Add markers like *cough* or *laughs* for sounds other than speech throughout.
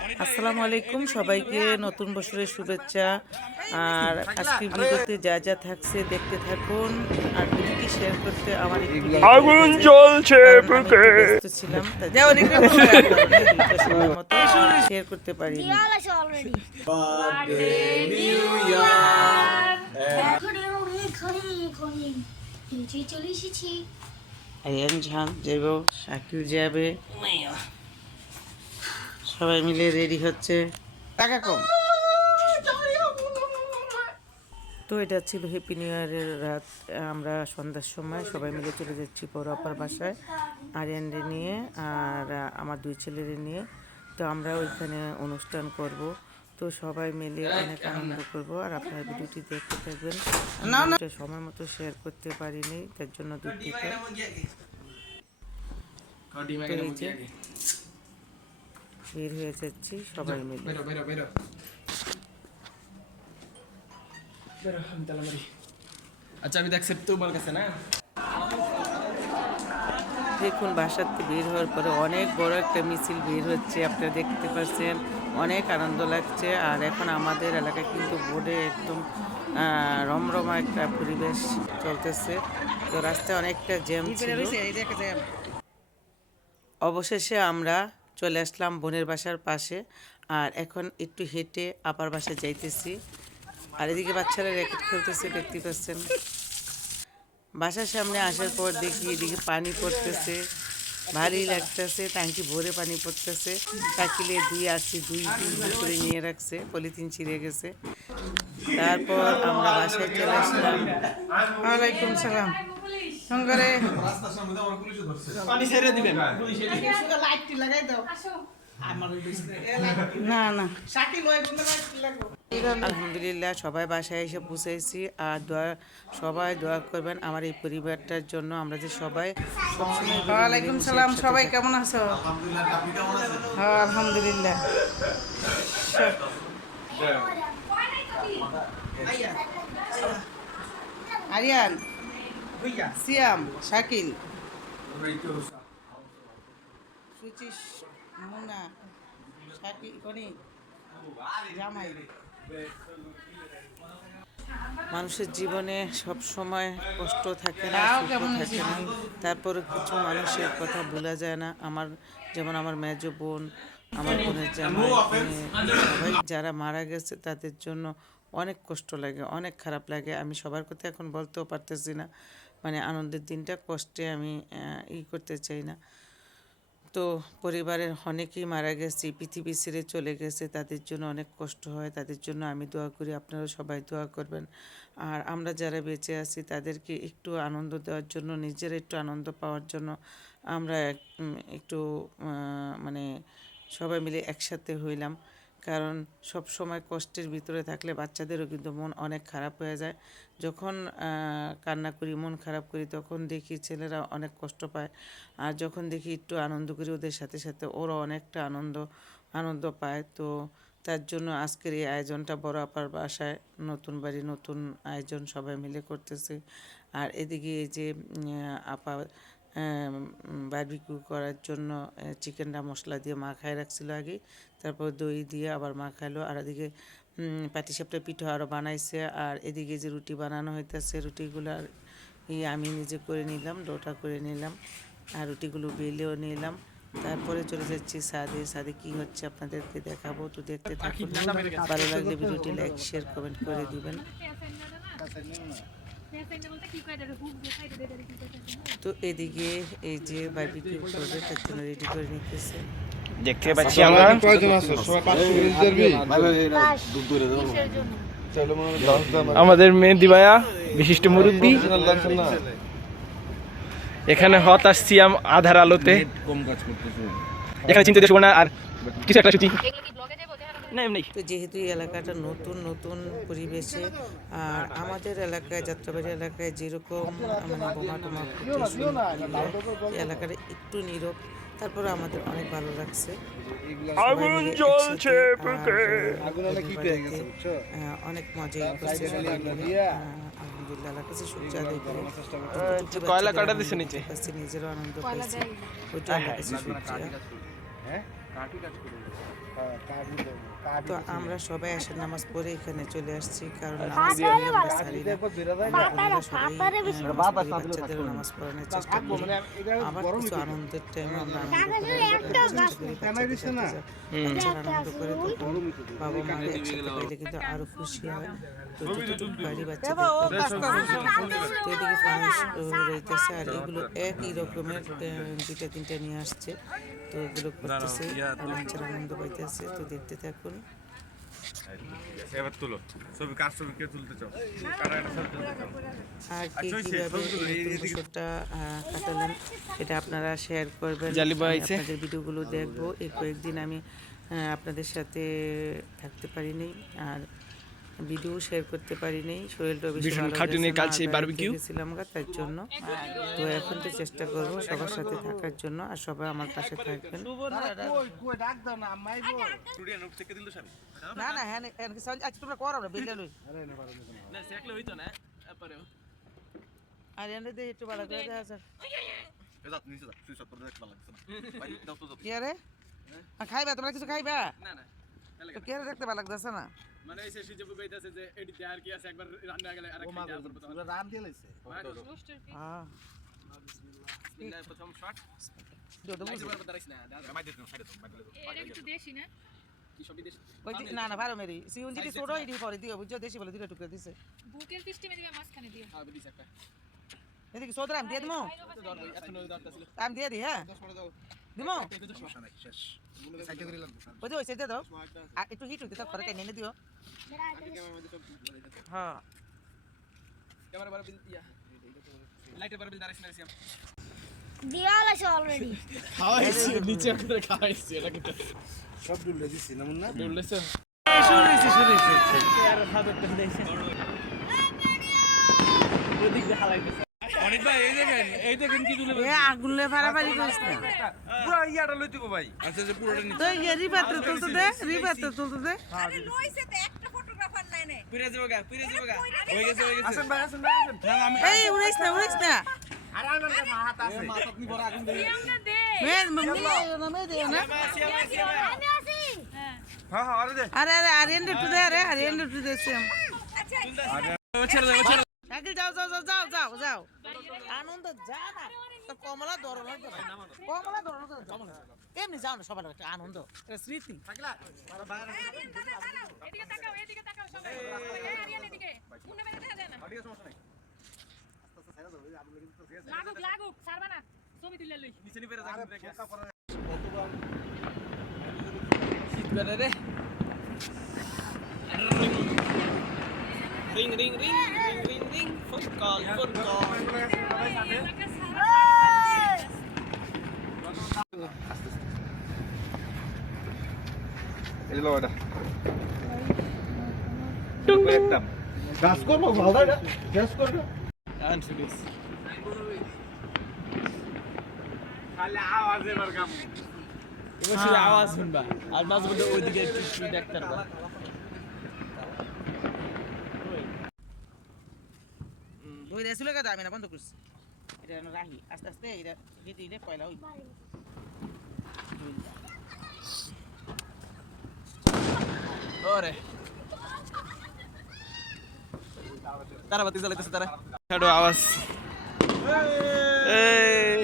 আসসালামু আলাইকুম সবাইকে নতুন বছরের শুভেচ্ছা। আর আজকে ভিডিওতে যা যা থাকছে দেখতে থাকুন আর ভিডিওটি শেয়ার করতে আমার আগুন জ্বলছে বুকে। ছিলাম শেয়ার করতে পারি চলে এসেছি আয়ান ঝান যাব শাকিল যাবে। সবাই মিলে রেডি হচ্ছে। টাকা কম। তো এটা ছিল হ্যাপি নিউ ইয়ারের রাত। আমরা সন্ধ্যার সময় সবাই মিলে চলে যাচ্ছি বড় আপার বাসায় আরিয়ানরে নিয়ে আর আমার দুই ছেলেরে নিয়ে। তো আমরা ওইখানে অনুষ্ঠান করব। তো সবাই মিলে অনেক আনন্দ করব। আর আপনারা ভিডিওটি দেখতে থাকবেন। সময় মতো শেয়ার করতে পারিনি তার জন্য দুঃখিত। বের হয়ে যাচ্ছি সবাই মিলে। বেরো বেরো বেরো। বেরো আমি তালা মারি। আচ্ছা আমি দেখ সেট তোমার কাছে না? দেখুন বাসার থেকে বের হওয়ার পরে অনেক বড় একটা মিছিল বের হচ্ছে আপনারা দেখতে পাচ্ছেন। অনেক আনন্দ লাগছে আর এখন আমাদের এলাকায় কিন্তু বোর্ডে একদম রমরমা একটা পরিবেশ চলতেছে। তো রাস্তায় অনেকটা জ্যাম ছিল। অবশেষে আমরা চলে আসলাম বোনের বাসার পাশে। আর এখন একটু হেঁটে আপার বাসায় যাইতেছি। আর এদিকে বাচ্চারা র্যাকেট খেলতেছে, দেখতে পাচ্ছেন। বাসার সামনে আসার পর দেখি এদিকে পানি পড়তেছে। ভারী লাগতেছে, ট্যাঙ্কি ভরে পানি পড়তেছে। সাইকেলে দুই আসছি দুই দুই করে নিয়ে রাখছে, পলিথিন ছিঁড়ে গেছে। তারপর আমরা বাসায় চলে আসলাম। ওয়ালাইকুম সালাম। সঙ্গরে। পানি ছেড়ে দিবেন। না না। আলহামদুলিল্লাহ সবাই বাসায় এসে পৌঁছেছি আর দোয়া সবাই দোয়া করবেন আমার এই পরিবারটার জন্য। আমরা যে সবাই সবসময় ওয়ালাইকুম সালাম সবাই কেমন আছো? হ্যাঁ আলহামদুলিল্লাহ। আরিয়ান। সিয়াম শাকিল। সুচিস মুনা শাকিল কনি জামাই। মানুষের জীবনে সব সময় কষ্ট থাকে না সুখ থাকে না। তারপরে কিছু মানুষের কথা ভোলা যায় না। আমার যেমন আমার মেজ বোন আমার বোনের জামাই সবাই যারা মারা গেছে তাদের জন্য অনেক কষ্ট লাগে অনেক খারাপ লাগে। আমি সবার কথা এখন বলতেও পারতেছি না। মানে আনন্দের দিনটা কষ্টে আমি ই করতে চাই না। তো পরিবারের অনেকেই মারা গেছে, পৃথিবী ছেড়ে চলে গেছে, তাদের জন্য অনেক কষ্ট হয়, তাদের জন্য আমি দোয়া করি আপনারা সবাই দোয়া করবেন। আর আমরা যারা বেঁচে আছি, তাদেরকে একটু আনন্দ দেওয়ার জন্য, নিজের একটু আনন্দ পাওয়ার জন্য আমরা একটু মানে সবাই মিলে একসাথে হইলাম। কারণ সব সময় কষ্টের ভিতরে থাকলে বাচ্চাদেরও কিন্তু মন অনেক খারাপ হয়ে যায়। যখন কান্না করি, মন খারাপ করি, তখন দেখি ছেলেরা অনেক কষ্ট পায়। আর যখন দেখি একটু আনন্দ করি ওদের সাথে সাথে ওরা অনেকটা আনন্দ আনন্দ পায়। তো তার জন্য আজকের এই আয়োজনটা বড় আপার বাসায়, নতুন বাড়ি নতুন আয়োজন সবাই মিলে করতেছে। আর এদিকে এই যে আপা বারবিকিউ করার জন্য চিকেনটা মশলা দিয়ে মাখায় রাখছিল আগে। তারপর দই দিয়ে আবার মাখালো। আর এদিকে পাটিসাপটা পিঠা আরও বানাইছে। আর এদিকে যে রুটি বানানো হইতেছে রুটিগুলো আর ই আমি নিজে করে নিলাম ডোটা করে নিলাম। আর রুটিগুলো বেলেও নিলাম। তারপরে চলে যাচ্ছি সাদে। সাদে কি হচ্ছে আপনাদেরকে দেখাবো তো দেখতে থাকুন। ভালো লাগলে ভিডিওটি লাইক শেয়ার কমেন্ট করে দিবেন। তো এদিকে এই যে বারবিকিউ করবে তার জন্য রেডি করে নিতেছে। দেখতে পাচ্ছি আমরা। কয়জন আছো? সবাই পাঁচশো মিনিট ধরবি আমাদের মেহেদি ভাইয়া বিশিষ্ট মুরব্বী। এখানে হতাশ সিয়াম আধার আলোতে। এখানে চিন্তা দেখব না আর কিছু একটা শুটিং। না এমনি। তো যেহেতু এই এলাকাটা নতুন নতুন পরিবেশে আর আমাদের এলাকায় যাত্রাবাড়ি এলাকায় যেরকম মানে বোমা টোমা এলাকাটা একটু নীরব। তারপরে আমাদের অনেক ভালো লাগছে। আগুন জ্বলছে অনেক মজা করছে আলহামদুলিল্লাহ আল্লাহ কাছে আদায় করে। আচ্ছা, কয়লা কাটা দিছে নিচে? নিজেরও আনন্দ পাইছি ওইটা আল্লাহ কাছে সূর্য হ্যাঁ হ্যাঁ কার্ডই দেবো কার্ড তো আমরা সবাই এসে নামাজ পড়ে এখানে চলে আসছি কারণ আহ, নামাজ পড়ানোর চেষ্টা করি। আবার কিছু আনন্দের টাইমে আমরা আনন্দ করি জানাই দিছে না? বাচ্চারা আনন্দ করে তখন বাবা মাকে একসাথে পাইলে কিন্তু আরও খুশি হয়। তো যতটুকু বাড়ি বাচ্চাদের এদিকে ফানুস রইতেছে আর এগুলো একই রকমের দুইটা তিনটা নিয়ে আসছে। তো এগুলো করতেছে বাচ্চারা আনন্দ পাইতেছে তো দেখতে থাকুন। এবার তুলো। ছবি কার ছবি কে তুলতে চাও? কারা একটা ছবি তুলতে চাও? আর কে কীভাবে এই নতুন বছরটা আহ, কাটালেন এটা আপনারা শেয়ার করবেন। আপনাদের ভিডিওগুলো দেখব। এই কয়েকদিন আমি আপনাদের সাথে থাকতে পারিনি। আর ভিডিও শেয়ার করতে পারিনি শরীরটা বেশি ভালো না, কাজ সেই আর বাইরে গা, তার জন্য। তো এখন তো চেষ্টা করব সবার সাথে থাকার জন্য আর সবাই আমার পাশে থাকবেন। কই কই ডাক দাও না মাইবো স্টুডিও নোট থেকে দিল স্বামী না না হ্যাঁ আচ্ছা তোমরা করো না বেরিয়ে লই। আর এনে দিয়ে একটু ভালো করে দেখা স্যার এ যা নিচে যা সুই সত্তর দেখতে ভালো লাগছে ভাই দাও তো কি আরে আর খাইবা তোমরা কিছু খাইবা? তো কে দেখতে ভালো লাগতেছে না? মানে এসে সুজে বুকাইতাছে যে এডিতে আর কি আছে একবার রান্না গেলে আর মা পুরো রান দিয়ে লাইছে। হ্যাঁ। বিসমিল্লাহ প্রথম শট দুটো বুঝি। একবার দাঁড়াইছ না দাদা। মাই দিতে সাইডে তো মাই দিলে কি সব বিদেশ? ওই যে- না না ভালো মেরি। সিউনজি কি ছোট ইডি পরে দিও বুঝছ? দেশি বলে দুটো টুকরো দিছে। বুকের মাঝখানে দিয়ে। হ্যাঁ একটা। এদিকে আমি দিয়ে দিমো? আমি দিই হ্যাঁ। শেষ সাইডে করে লাগবে ওই যে ওই সাইডে দাও আর একটু হিট হইতে তো করে কেন এনে দিও হ্যাঁ ক্যামেরা বার বিল ইয়া লাইটে বার বিল দাঁড়াইছ না সিয়াম আছে অলরেডি খাওয়াইছি *laughs* নিচে করে খাওয়াইছি এটা কিন্তু সব ডুলে দিছি না? মুন্না বললেছ শুরু হয়েছে শুরু হয়েছে। অনেক ভাই এই দেখেন এই দেখেন কি তুলে এ আগুনলে ফাড়াফাড়ি করিস না পুরো ইয়াটা লইতে ভাই আচ্ছা যে পুরোটা তো ইয়ে রিবাতে তুলতে দে রিবাতে তুলতে দে পুরে যাব গা পুরে যাব গা হয়ে গেছে হয়ে গেছে আসেন ভাই আসেন ভাই আসেন না আমি এই উড়াইস না উড়াইস না আমরা দে মে মে না মে দে না আমি আছি হ্যাঁ হ্যাঁ আরে দে আরে আরে আরিয়ান একটু দে আরে আরিয়ান একটু দে সেম ছেড়ে সাইকেল যাও যাও যাও যাও যাও যাও। আনন্দ যা না কমলা করে কমলা না। এমনি যাও না সবার একটা আনন্দ। এটা স্মৃতি। এদিকে তাকাও এদিকে তাকাও সবাই এই আরিয়ান এদিকে মুন্না বেটা দেখা যায় না লাগুক লাগুক ছাড়বা না। ছবি তুলে লই। নিচে নিবে শীত করে রে। Ring ring ring. Ring ring ring phone call phone call এই লো এটা একটা গাছ করব ভালো এটা গ্যাস করব আনসুলিস এবার শুধু আওয়াজ শুনবা আর মাঝে মধ্যে ওইদিকে একটু একটু দেখতে পারবা ওই রেছিল কথা আমি না বন্ধ করছি এটা যেন রাহি আস্তে আস্তে এটা হিটে হিটে পয়লা হইব ওরে তারা বাতি জ্বালাইতেছে তারা ছাড়ো আওয়াজ এই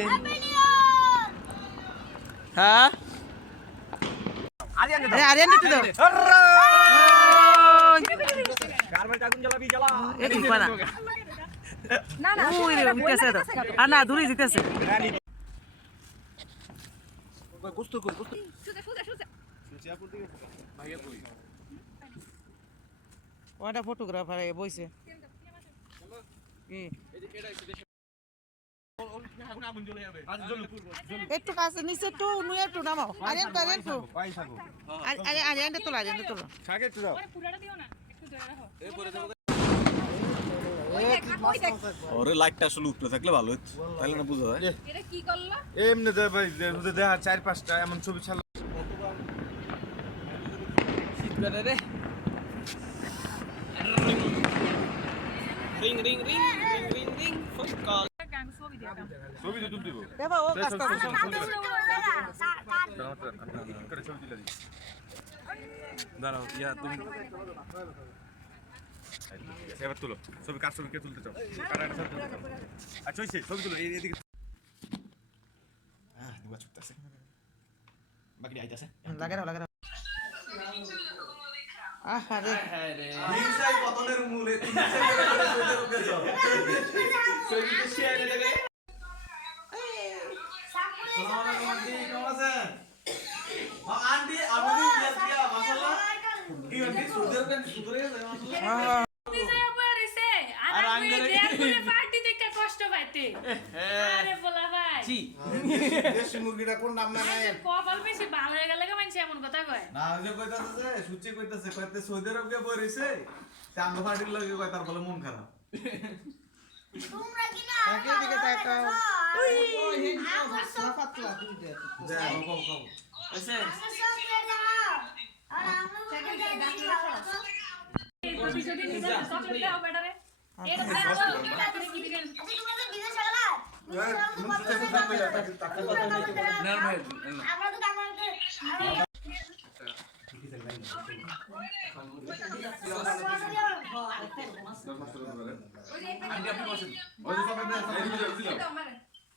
হ্যাঁ আরে আরিয়ান একটু দাও একটু পারা না না ওই রে উঠতেছে তো আর না দূরে যেতেছে সুজা সুজা সুজা ওটা ফটোগ্রাফার বইছে একটু কাছে নিচে একটু নুয়ে একটু নামাও তো আরিয়ান তো পাই থাকো আরে তোলা আরিয়ান তোলা একটু পুরাটা দিও না একটু ধরে রাখো ওরে লাইটটা আসলে উপরে থাকলে ভালো হতো তাহলে না বুঝা যায় এটা কি করল এমনি দে ভাই দেখা চার পাঁচটা এমন ছবি ছাড়লো রে ring ring ring ring ring ring phone call ছবি ও ছবি দাঁড়াও ইয়া তুমি এবার তুলো ছবি কার ছবি কে তুলতে চাও আচ্ছা ওই ছবি তুলো এদিকে Ah, দুয়া ছুটতেছে বাকি আইতাছে লাগে না লাগে না আহারে বিজয় বয়ে রইছে আর আমি দেখ করে পার্টি দেখে পাইতে *laughs* আরে বলা ভাই। দেশি মুরগিটা কোন নাম না নাই কপাল বেশি ভালো হয়ে গেলে মানুষ এমন কথা কয়? না যে কইতাছে যে সুচি কইতাছে কইতে সৌদি আরব বই চাঙ্গ ফাটির লগে কয় তার বলে মন খারাপ। তোমরা কি না একে দিকে তাকাও। যা কও কও এই প্রতিশোধী নিজে চকলেট দাও। বেটারে এটা দাও। তারপরে কি দিবেন আমরা তো কামাই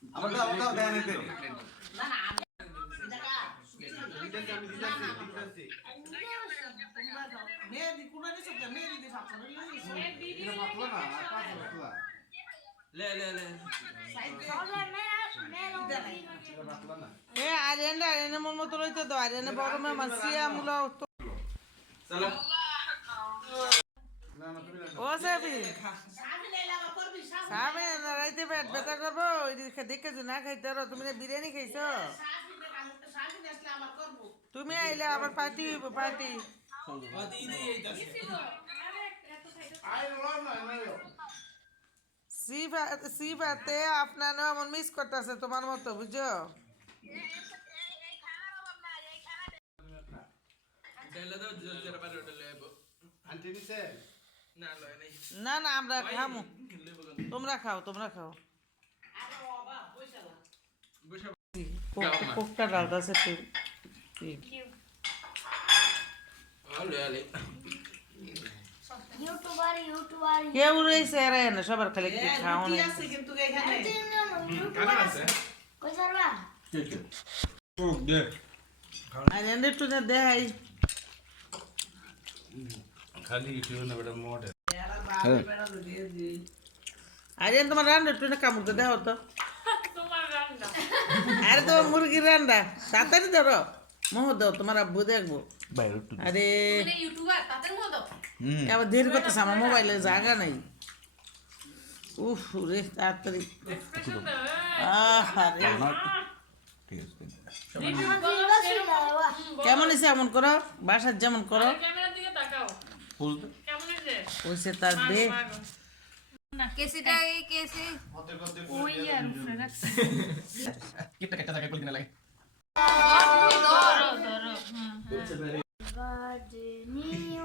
আমার দাও দেন এতে মেহেদি কোনা নিছো কে মেহেদি এটা না এ মন মতো লইতে দাও আরিয়ান বড় মে মাসিয়া মুলা তো না না তুমি না ও সাবি সাবে না রাইতে পেট ব্যথা করব। ওই দিকে না খাইতে তুমি বিরিয়ানি খাইছো তুমি আইলে আবার পার্টি হইব পার্টি। আই রো না না সিফাতে আপনার এমন মিস করতেছে তোমার মতো বুঝছ? না না আমরা খামু। তোমরা খাও তোমরা খাও। কোকটা ইউটিউবার ইউটিউবার কেউ রয়েছে এরা না সবার খালি একটু খাও না কই সারবা আর এনে একটু না দেখাই খালি ইউটিউবে না বেটা মডেল আর তোমার রান্না একটু না কামড়তে দেখাও তো আরে তোমার মুরগির রান্না তাড়াতাড়ি ধরো মোহ দাও তোমার আব্বু দেখব। আরে আবার দেরি করতেছে আমার মোবাইলে জায়গা নাই। উফ রে তাড়াতাড়ি। আহারে কেমন হয়েছে এমন করো? বাসার যেমন করো। ক্যামেরার দিকে হয়েছে? তার বে কেসিটা কেসি। ওই আর রাখছি। *laughs* কিপটা একটা জায়গায় কই লাগে ধরো ধরো হুম birthday new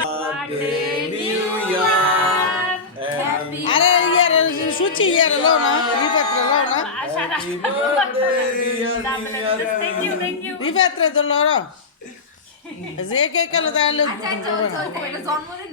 birthday new year happy আরে ইয়ার সুচি ইয়ার লো না রিফাত্রে লো না আশা থ্যাংক ইউ থ্যাংক ইউ রিফাত্রে তো লো যে কে কেন তাহলে জন্মদিন